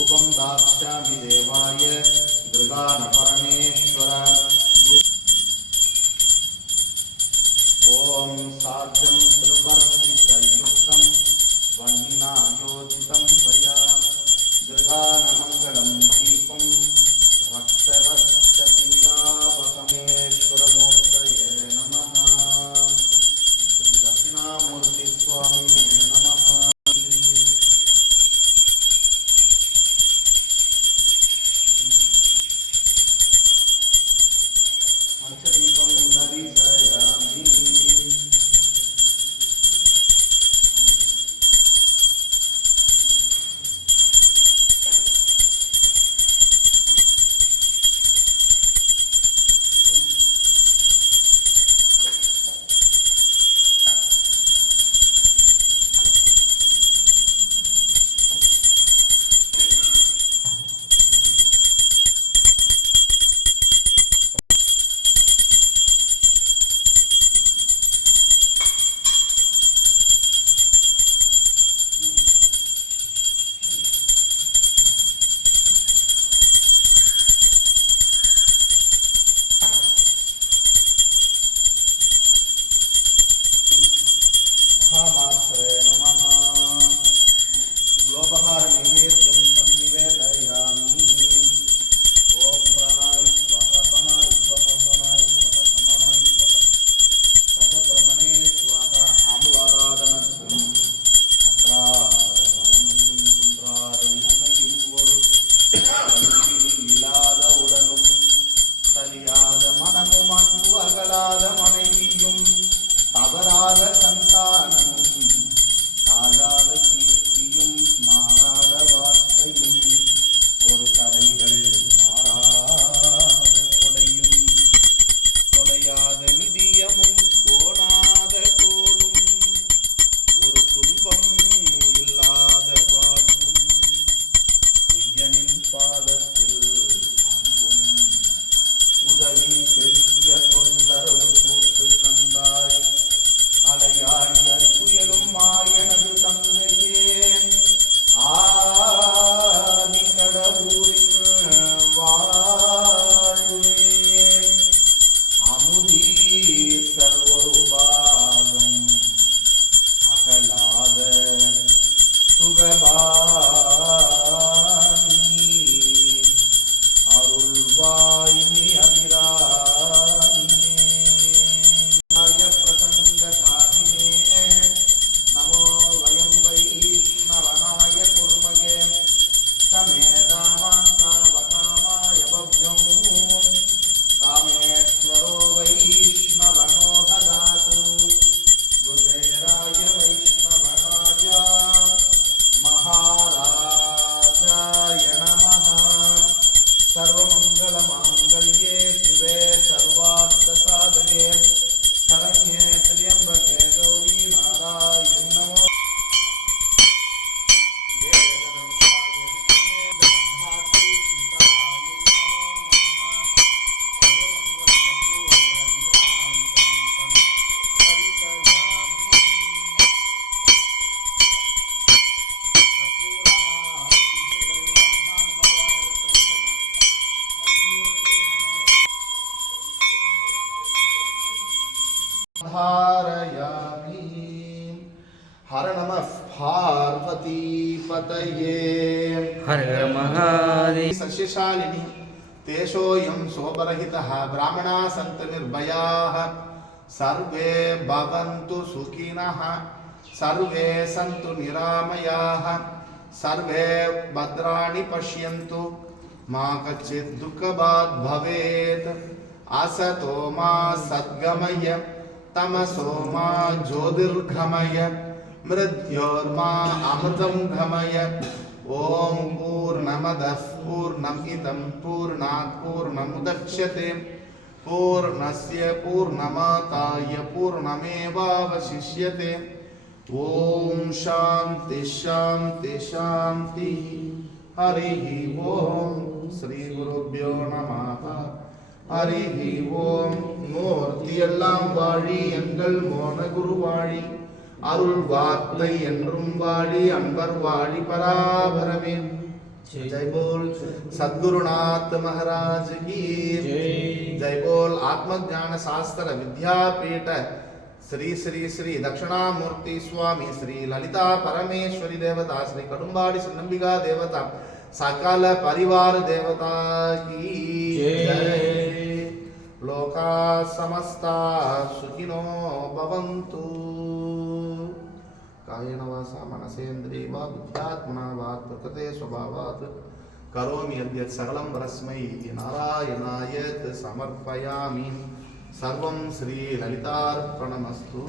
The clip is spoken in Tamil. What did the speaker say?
धूपं दास्यामि देवाय गृगान परमेश्वर ॐ साध्यं त्रिवर्तिसंयुक्तं वह्निना योजितं त्वया गृगानमङ्गलं दीपं रक्ष रक्ष तीरापसमेश्वरमूर्तये नमः। श्री दक्षिणामूर्ति स्वामिने नमः। पंचदीपं दर्शयामि। महामात्रे नमः। ग्लोबहार नैवेद्यं सन्निवेदयामि। ॐ प्राणाय स्वाहा पनाय स्वाहा मनाय स्वाहा समनाय स्वाहा सहस्रमणे स्वाहा आम्वाराधनत्वं அன்றாடவளமையும் குன்றாதை அமையும் ஒரு இல்லாத உடலும் சரியாத மனமும் அன்பு அகலாத மனைவியும் தவறாத சந்தானமும் தாழாத கீர்த்தியும் மாறாத வார்த்தையும் ஒரு தடைகள் மாறாத கொடையும் தொலையாத நிதியமும் கோணாத கோலும் ஒரு துன்பம் இல்லாத வாழ்வும் துய்யனின் பாதத்தில் அன்பும் உதவி பெரிய தொண்டரொரு கூட்டு கண்டாய் அலையாழி அறிகுயலும் மாயனது தங்கையே ஆதி கடவுரின் வாழ்வே அமுதீசர் ஒரு பாகம் அகலாத சுகபாணி அருள்வாய் நீ அபிராமியே प्रसंगसाधिने नमो वयं वैष्णवनाय कुर्महे समेधामान्तावकामाय भव्यं कामेश्वरो वैष्णवनो ददातु गुरुराय वैष्णवराय महाराजाय नमः। सर्वमङ्गलमाङ्गल्ये शिवे सर्वार्थसाधके शरण्ये त्र्यंबके गौरी नारायण नमो। धारयामि। हर नमः पार्वती पतये हर महादेव। सस्यशालिनी तेषोऽयं शोभरहितः ब्राह्मणाः सन्तु निर्भयाः सर्वे भवन्तु सुखिनः सर्वे सन्तु निरामयाः सर्वे भद्राणि पश्यन्तु मा कश्चित् दुःखभाग् भवेत्। असतो मा सद्गमय तमसो मा ज्योतिर्गमय मृत्योर्मा अमृतं गमय। ॐ पूर्णमदः पूर्णमिदं पूर्णात् पूर्णमुदच्यते पूर्णस्य पूर्णमादाय पूर्णमेवावशिष्यते। ॐ शान्ति शान्ति शान्ति। हरिः ॐ श्री गुरुभ्यो नमः। हरिः ॐ மூர்த்தியெல்லாம் வாழி எங்கள் மோன குருவாழி அருள் வார்த்தை என்றும் வாழி அன்பர் வாழி பராபரமே जय बोल सद्गुरुनाथ महाराज की जय बोल आत्मज्ञान शास्त्र विद्यापीठ श्री श्री श्री दक्षिणामूर्ति स्वामी श्री ललिता परमेश्वरी देवता श्री कड़ुंबाड़ी सिन्नंबिका देवता सकल परिवार देवता की जय। लोका समस्ता सुखिनो भवन्तु। कायेन वाचा मनसेन्द्रिय वा बुद्ध्यात्मना वा प्रकृते स्वभावात् करोमि यद्यत् सकलं परस्मै नारायणाय समर्पयामि। सर्वं श्री ललितार्पणमस्तु।